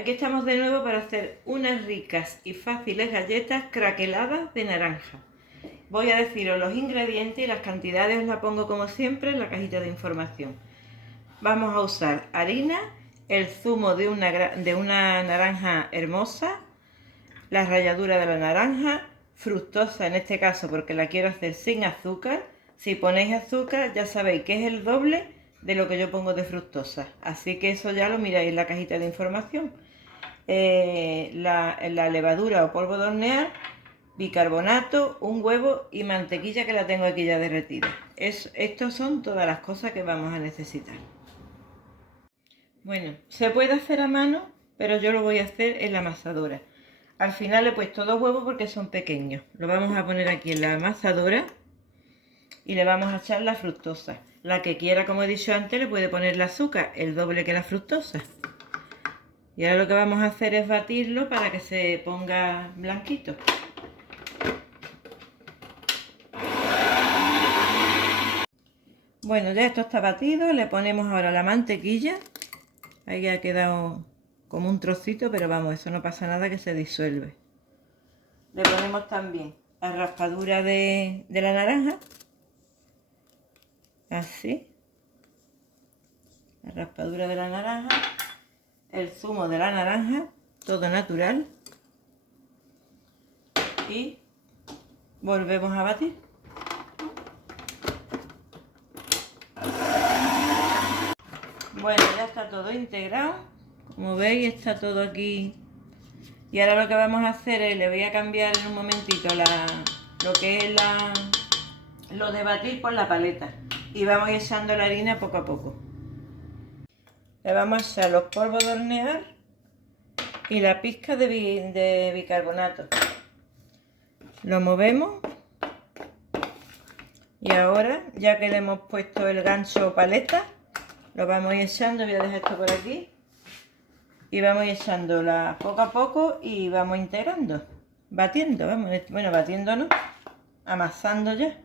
Aquí estamos de nuevo para hacer unas ricas y fáciles galletas craqueladas de naranja. Voy a deciros los ingredientes y las cantidades os las pongo como siempre en la cajita de información. Vamos a usar harina, el zumo de una naranja hermosa, la ralladura de la naranja, fructosa en este caso porque la quiero hacer sin azúcar. Si ponéis azúcar ya sabéis que es el doble de lo que yo pongo de fructosa, así que eso ya lo miráis en la cajita de información. La levadura o polvo de hornear, bicarbonato, un huevo y mantequilla que la tengo aquí ya derretida. Estos son todas las cosas que vamos a necesitar. Bueno, se puede hacer a mano, pero yo lo voy a hacer en la amasadora. Al final he puesto 2 huevos porque son pequeños. Lo vamos a poner aquí en la amasadora y le vamos a echar la fructosa. La que quiera, como he dicho antes, le puede poner el azúcar, el doble que la fructosa. Y ahora lo que vamos a hacer es batirlo para que se ponga blanquito. Bueno, ya esto está batido, le ponemos ahora la mantequilla. Ahí ha quedado como un trocito, pero vamos, eso no pasa nada, que se disuelve. Le ponemos también la raspadura de la naranja. Así. La raspadura de la naranja. El zumo de la naranja, todo natural. Y volvemos a batir. Bueno, ya está todo integrado. Como veis, está todo aquí. Y ahora lo que vamos a hacer es, le voy a cambiar en un momentito lo que es lo de batir por la paleta. Y vamos echando la harina poco a poco. Le vamos a echar los polvos de hornear y la pizca de bicarbonato. Lo movemos. Y ahora, ya que le hemos puesto el gancho o paleta, lo vamos a ir echando. Voy a dejar esto por aquí. Y vamos a ir echándola poco a poco y vamos integrando. Batiendo, vamos. Bueno, batiendo no. Amasando ya.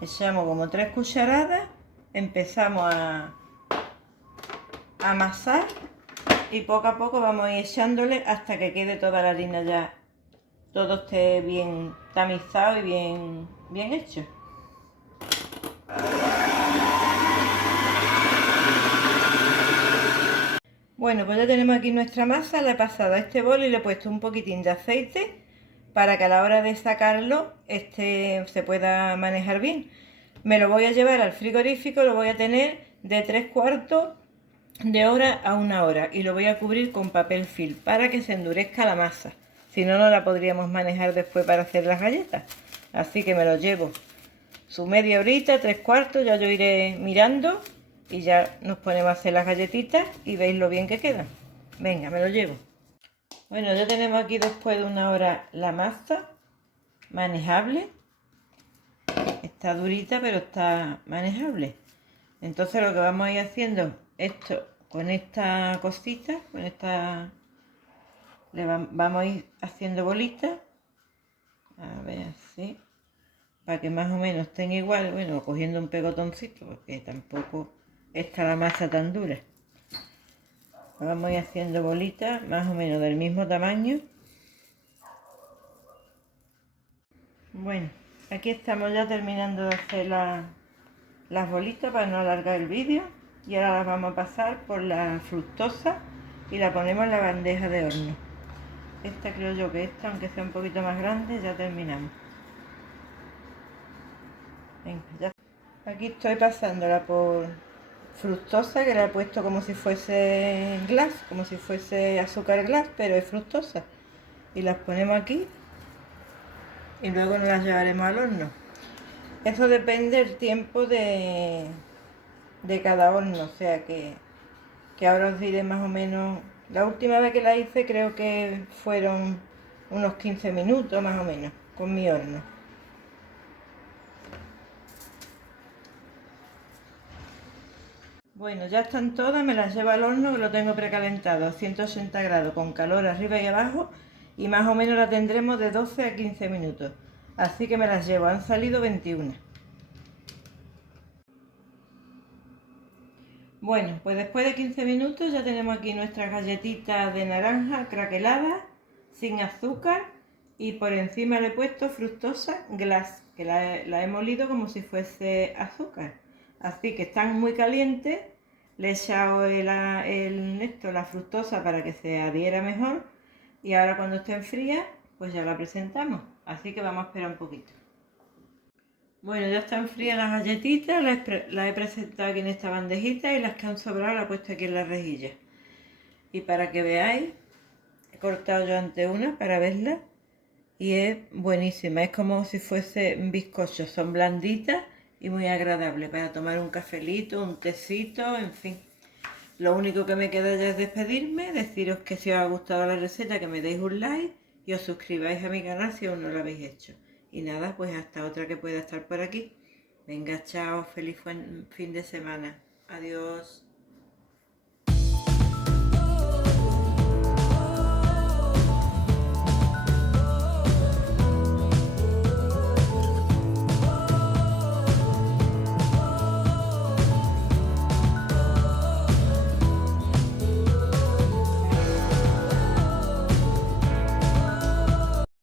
Echamos como 3 cucharadas. Empezamos a amasar. Y poco a poco vamos a ir echándole hasta que quede toda la harina ya. Todo esté bien tamizado y bien hecho. Bueno, pues ya tenemos aquí nuestra masa. La he pasado a este bol y le he puesto un poquitín de aceite para que a la hora de sacarlo se pueda manejar bien. Me lo voy a llevar al frigorífico, lo voy a tener de 3/4 de hora a 1 hora y lo voy a cubrir con papel film para que se endurezca la masa. Si no, no la podríamos manejar después para hacer las galletas. Así que me lo llevo su media horita, 3/4, ya yo iré mirando y ya nos ponemos a hacer las galletitas y veis lo bien que quedan. Venga, me lo llevo. Bueno, ya tenemos aquí después de 1 hora la masa manejable. Está durita, pero está manejable. Entonces lo que vamos a ir haciendo esto con esta cosita, vamos a ir haciendo bolitas. A ver, así. Para que más o menos estén igual, bueno, cogiendo un pegotoncito, porque tampoco está la masa tan dura. Vamos a ir haciendo bolitas más o menos del mismo tamaño. Bueno, aquí estamos ya terminando de hacer las bolitas para no alargar el vídeo. Y ahora las vamos a pasar por la fructosa y la ponemos en la bandeja de horno. Esta creo yo que aunque sea un poquito más grande, ya terminamos. Venga, ya. Aquí estoy pasándola por fructosa, que la he puesto como si fuese glass, como si fuese azúcar glass, pero es fructosa. Y las ponemos aquí y luego nos las llevaremos al horno. Eso depende del tiempo de cada horno, o sea que ahora os diré más o menos. La última vez que la hice creo que fueron unos 15 minutos más o menos con mi horno. Bueno, ya están todas, me las llevo al horno, que lo tengo precalentado a 180 grados con calor arriba y abajo, y más o menos la tendremos de 12 a 15 minutos. Así que me las llevo, han salido 21. Bueno, pues después de 15 minutos ya tenemos aquí nuestras galletitas de naranja craqueladas, sin azúcar, y por encima le he puesto fructosa glass, que la he molido como si fuese azúcar. Así que están muy calientes, le he echado la fructosa para que se adhiera mejor, y ahora cuando estén frías, pues ya la presentamos. Así que vamos a esperar un poquito. Bueno, ya están frías las galletitas, las he presentado aquí en esta bandejita y las que han sobrado las he puesto aquí en la rejilla. Y para que veáis, he cortado yo ante una para verla y es buenísima, es como si fuese un bizcocho, son blanditas y muy agradables para tomar un cafelito, un tecito, en fin. Lo único que me queda ya es despedirme, deciros que si os ha gustado la receta que me deis un like y os suscribáis a mi canal si aún no lo habéis hecho. Y nada, pues hasta otra que pueda estar por aquí. Venga, chao, feliz fin de semana. Adiós.